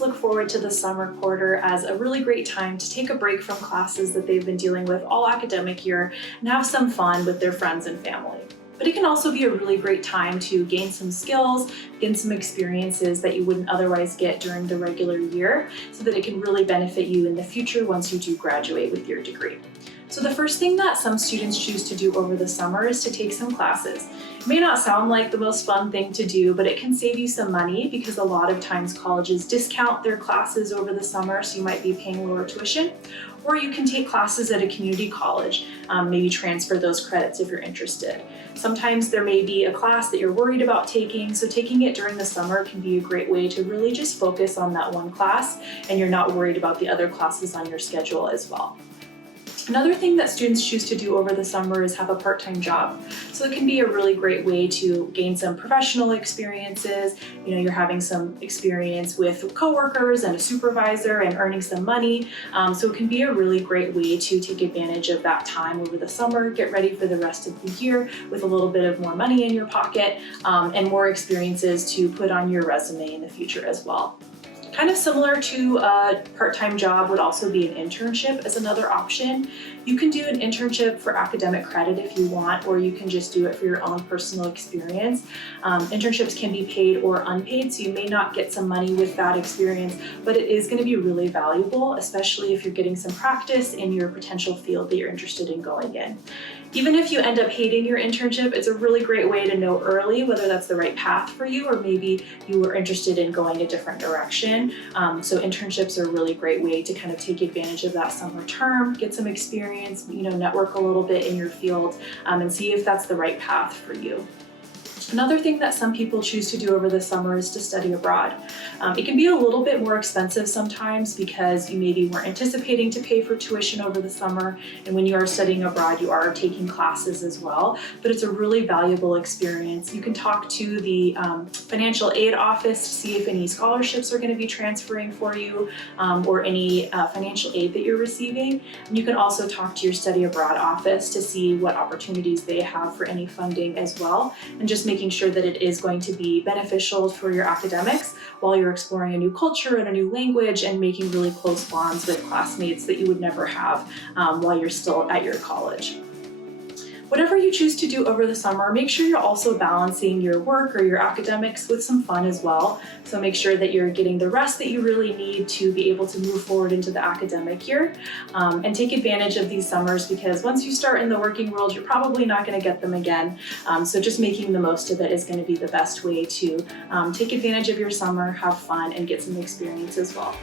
students look forward to the summer quarter as a really great time to take a break from classes that they've been dealing with all academic year and have some fun with their friends and family. But it can also be a really great time to gain some skills, gain some experiences that you wouldn't otherwise get during the regular year, so that it can really benefit you in the future once you do graduate with your degree. So the first thing that some students choose to do over the summer is to take some classes. It may not sound like the most fun thing to do, but it can save you some money because a lot of times colleges discount their classes over the summer, so you might be paying lower tuition. Or you can take classes at a community college, maybe transfer those credits if you're interested. Sometimes there may be a class that you're worried about taking, so taking it during the summer can be a great way to really just focus on that one class and you're not worried about the other classes on your schedule as well. Another thing that students choose to do over the summer is have a part-time job. So it can be a really great way to gain some professional experiences. You're having some experience with coworkers and a supervisor and earning some money. So it can be a really great way to take advantage of that time over the summer, get ready for the rest of the year with a little bit of more money in your pocket and more experiences to put on your resume in the future as well. Kind of similar to a part-time job would also be an internship as another option. You can do an internship for academic credit if you want, or you can just do it for your own personal experience. Internships can be paid or unpaid, so you may not get some money with that experience, but it is going to be really valuable, especially if you're getting some practice in your potential field that you're interested in going in. Even if you end up hating your internship, it's a really great way to know early whether that's the right path for you, or maybe you were interested in going a different direction. So internships are a really great way to kind of take advantage of that summer term, get some experience, network a little bit in your field, and see if that's the right path for you. Another thing that some people choose to do over the summer is to study abroad. It can be a little bit more expensive sometimes because you maybe weren't anticipating to pay for tuition over the summer, and when you are studying abroad, you are taking classes as well, but it's a really valuable experience. You can talk to the financial aid office to see if any scholarships are going to be transferring for you or any financial aid that you're receiving. And you can also talk to your study abroad office to see what opportunities they have for any funding as well, and just making sure that it is going to be beneficial for your academics while you're exploring a new culture and a new language and making really close bonds with classmates that you would never have while you're still at your college. Whatever you choose to do over the summer, make sure you're also balancing your work or your academics with some fun as well. So make sure that you're getting the rest that you really need to be able to move forward into the academic year, and take advantage of these summers, because once you start in the working world, you're probably not going to get them again. So just making the most of it is going to be the best way to take advantage of your summer, have fun, and get some experience as well.